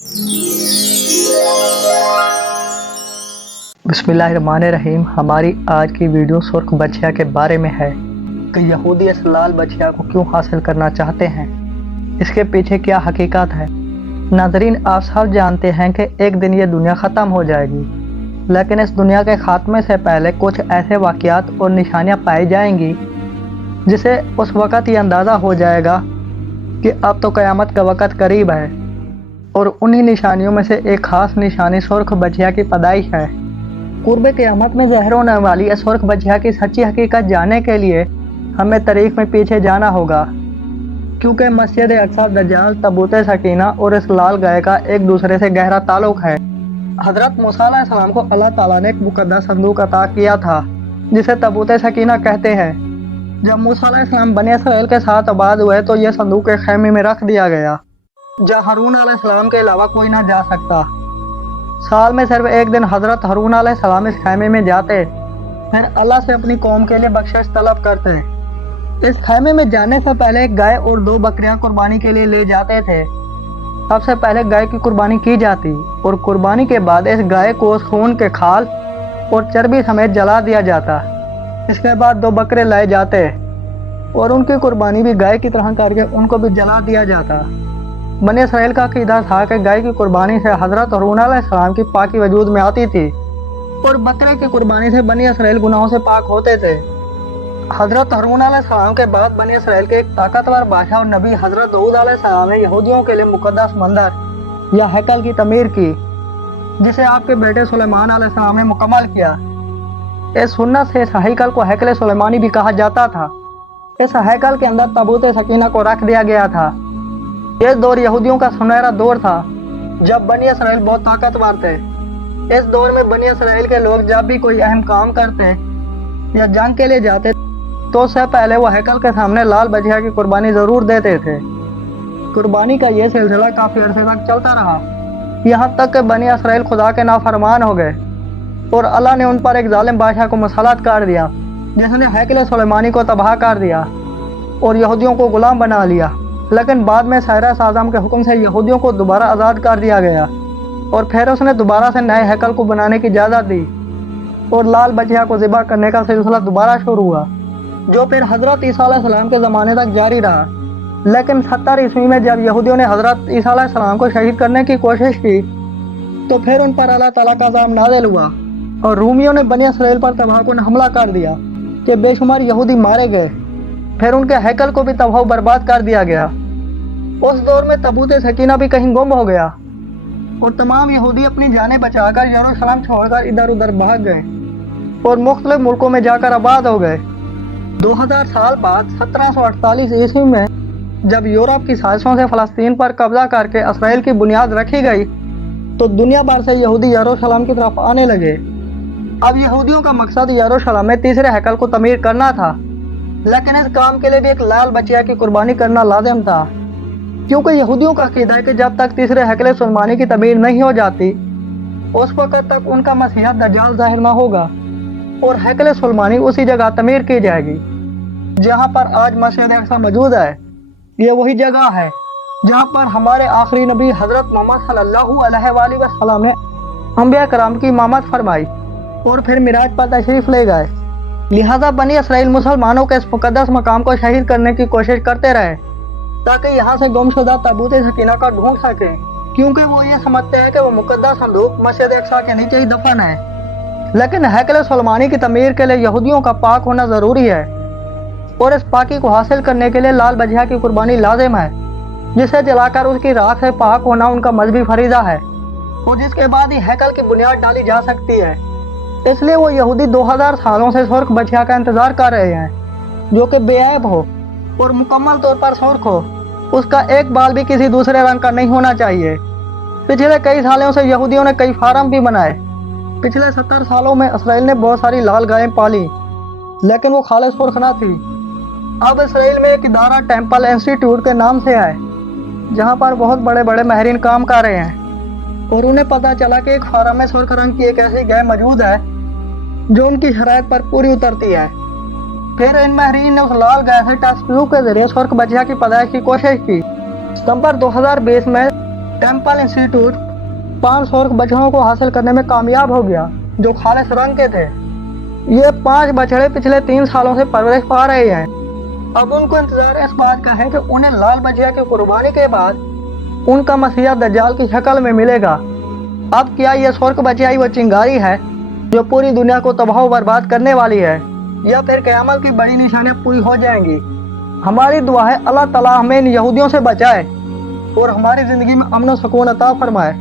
बिस्मिल्लाहिर्रहमानिर्रहीम। हमारी आज की वीडियो सुर्ख बछिया के बारे में है कि यहूदी इस लाल बछिया को क्यों हासिल करना चाहते हैं, इसके पीछे क्या हकीकत है। नाज़रीन, आप सब जानते हैं कि एक दिन ये दुनिया ख़त्म हो जाएगी, लेकिन इस दुनिया के ख़ात्मे से पहले कुछ ऐसे वाक़यात और निशानियाँ पाई जाएंगी जिसे उस वक़्त ये अंदाज़ा हो जाएगा कि अब तो क़यामत का वक़्त करीब है। और उन्हीं निशानियों में से एक ख़ास निशानी सुर्ख बछिया की पैदाइश है। कुर्ब क़यामत में ज़ाहिर होने वाली इस सुर्ख बछिया की सच्ची हकीकत जानने के लिए हमें तारीख़ में पीछे जाना होगा, क्योंकि मस्जिद अक्सा, दज्जाल, तबूत सकीना और इस लाल गाय का एक दूसरे से गहरा ताल्लुक़ है। हज़रत मूसा अलैहिस्सलाम को अल्लाह ताला ने एक मुक़द्दस संदूक अता किया था जिसे तबूत सकीना कहते हैं। जब मूसा अलैहिस्सलाम बनी इसराइल के साथ आबाद हुए तो यह संदूक एक खैमे में रख दिया गया जहाँ हारून अलैहिस्सलाम के अलावा कोई ना जा सकता। साल में सिर्फ एक दिन हज़रत हारून अलैहिस्सलाम इस खैमे में जाते, फिर अल्लाह से अपनी कौम के लिए बख्शिश तलब करते। इस खैमे में जाने से पहले एक गाय और 2 बकरियां कुर्बानी के लिए ले जाते थे। सबसे पहले गाय की कुर्बानी की जाती और कुर्बानी के बाद इस गाय को उस खून के खाल और चर्बी समेत जला दिया जाता। इसके बाद 2 बकरे लाए जाते और उनकी कुर्बानी भी गाय की तरह करके उनको भी जला दिया जाता। बनी इसराइल का अक़ीदा था कि गाय की कुर्बानी से हज़रत हारून अलैहिस्सलाम की पाकी वजूद में आती थी और बकरे की कुर्बानी से बनी इसराइल गुनाहों से पाक होते थे। हज़रत हारून अलैहिस्सलाम के बाद बनी इसराइल के एक ताकतवर बादशाह और नबी हज़रत दाऊद अलैहिस्सलाम ने यहूदियों के लिए मुक़द्दस मंदिर या हैकल की तमीर की, जिसे आपके बेटे सुलेमान अलैहिस्सलाम ने मुकम्मल किया। इस सुन्नत से इस हैकल को हैकल सुलेमानी भी कहा जाता था। इस हैकल के अंदर तबूत सकीना को रख दिया गया था। यह दौर यहूदियों का सुनहरा दौर था जब बनी इसराइल बहुत ताकतवर थे। इस दौर में बनी इसराइल के लोग जब भी कोई अहम काम करते या जंग के लिए जाते तो उससे पहले वो हैकल के सामने लाल बछिया की कुर्बानी ज़रूर देते थे। कुर्बानी का यह सिलसिला काफ़ी अरसे तक चलता रहा, यहाँ तक कि बनी इसराइल खुदा के नाफरमान हो गए और अल्लाह ने उन पर एक जालिम बादशाह को मुसल्लत कर दिया जिसने हैकल सुलेमानी को तबाह कर दिया और यहूदियों को गुलाम बना लिया। लेकिन बाद में साइरस आज़म के हुक्म से यहूदियों को दोबारा आज़ाद कर दिया गया और फिर उसने दोबारा से नए हैकल को बनाने की इजाज़त दी और लाल बछिया को ज़िबा करने का सिलसिला दोबारा शुरू हुआ, जो फिर हज़रत ईसा अलैहिस्सलाम के ज़माने तक जारी रहा। लेकिन 70 ईस्वी में जब यहूदियों ने हज़रत ईसा अलैहिस्सलाम को शहीद करने की कोशिश की तो फिर उन पर अल्लाह ताला का अज़ाब नाज़िल हुआ और रूमियों ने बनी इसराइल पर तबाहकुन हमला कर दिया कि बेशुमार यहूदी मारे गए। फिर उनके हैकल को भी तबाह बर्बाद कर दिया गया। उस दौर में तबूत सकीना भी कहीं गुम हो गया और तमाम यहूदी अपनी जानें बचाकर यरूशलेम छोड़कर इधर उधर भाग गए और मुख्तलिफ मुल्कों में जाकर आबाद हो गए। 2000 साल बाद 1748 ईस्वी में जब यूरोप की साजिशों से फ़लस्तीन पर कब्जा करके इसराइल की बुनियाद रखी गई तो दुनिया भर से यहूदी यरूशलेम की तरफ आने लगे। अब यहूदियों का मकसद यरूशलेम में तीसरे हैकल को तमीर करना था, लेकिन इस काम के लिए भी एक लाल बछिया की कुर्बानी करना लाजिम था, क्योंकि यहूदियों का अक़ीदा है कि जब तक तीसरे हैकल सुलेमानी की तमीर नहीं हो जाती उस वक़्त तक उनका मसीहा दज्जाल ज़ाहिर ना होगा और हैकल सुलेमानी उसी जगह तमीर की जाएगी जहाँ पर आज मस्जिद अक्सा मौजूद है। ये वही जगह है जहाँ पर हमारे आखिरी नबी हज़रत मोहम्मद सल्लल्लाहु अलैहि वसल्लम ने अंबिया कराम की इमामत फरमाई और फिर मिराज पर तशरीफ़ ले गए। लिहाजा बनी इसराइल मुसलमानों के इस मुक़द्दस मकाम को शहीद करने की कोशिश करते रहे ताकि यहाँ से गुमशुदा तबूत सकीना का ढूंढ सके, क्योंकि वो ये समझते हैं कि वो मुक़द्दस संदूक मस्जिद अक्सा के नीचे ही दफन है। लेकिन हैकल सुलेमानी की तमीर के लिए यहूदियों का पाक होना ज़रूरी है और इस पाकी को हासिल करने के लिए लाल बछिया की कुर्बानी लाजिम है, जिसे जलाकर उसकी राख से पाक होना उनका मजहबी फरीज़ा है और जिसके बाद ही हैकल की बुनियाद डाली जा सकती है। इसलिए वो यहूदी 2000 सालों से सुर्ख बछिया का इंतज़ार कर रहे हैं, जो कि बेऐब हो और मुकम्मल तौर पर सुर्ख हो। उसका एक बाल भी किसी दूसरे रंग का नहीं होना चाहिए। पिछले कई सालों से यहूदियों ने कई फार्म भी बनाए। पिछले 70 सालों में इसराइल ने बहुत सारी लाल गायें पाली, लेकिन वो खालिस सुर्ख ना थी। अब इसराइल में एक इदारा टेम्पल इंस्टीट्यूट के नाम से है, जहाँ पर बहुत बड़े बड़े माहिरीन काम कर रहे हैं और उन्हें पता चला कि एक फार्म में सुर्ख रंग की एक ऐसी गाय मौजूद है जो उनकी शराइत पर पूरी उतरती है। फिर इन माहिरीन ने उस लाल गाय से टेस्ट ट्यूब के जरिए सुर्ख बछिया की पैदाइश की कोशिश की। सितंबर 2020 में टेम्पल इंस्टीट्यूट 500 और बछड़ों को हासिल करने में कामयाब हो गया जो खालिस रंग के थे। ये 5 बछड़े पिछले 3 सालों से परवरिश पा रहे हैं। अब उनको इंतजार इस बात का है कि उन्हें लाल बछिया की कुर्बानी के बाद उनका मसीहा दज्जाल की शक्ल में मिलेगा। अब क्या ये सुर्ख बछिया वो चिंगारी है जो पूरी दुनिया को तबाह बर्बाद करने वाली है, या फिर क़यामत की बड़ी निशानियां पूरी हो जाएंगी? हमारी दुआ है अल्लाह ताला हमें इन यहूदियों से बचाए और हमारी ज़िंदगी में अमन और सुकून अता फरमाए।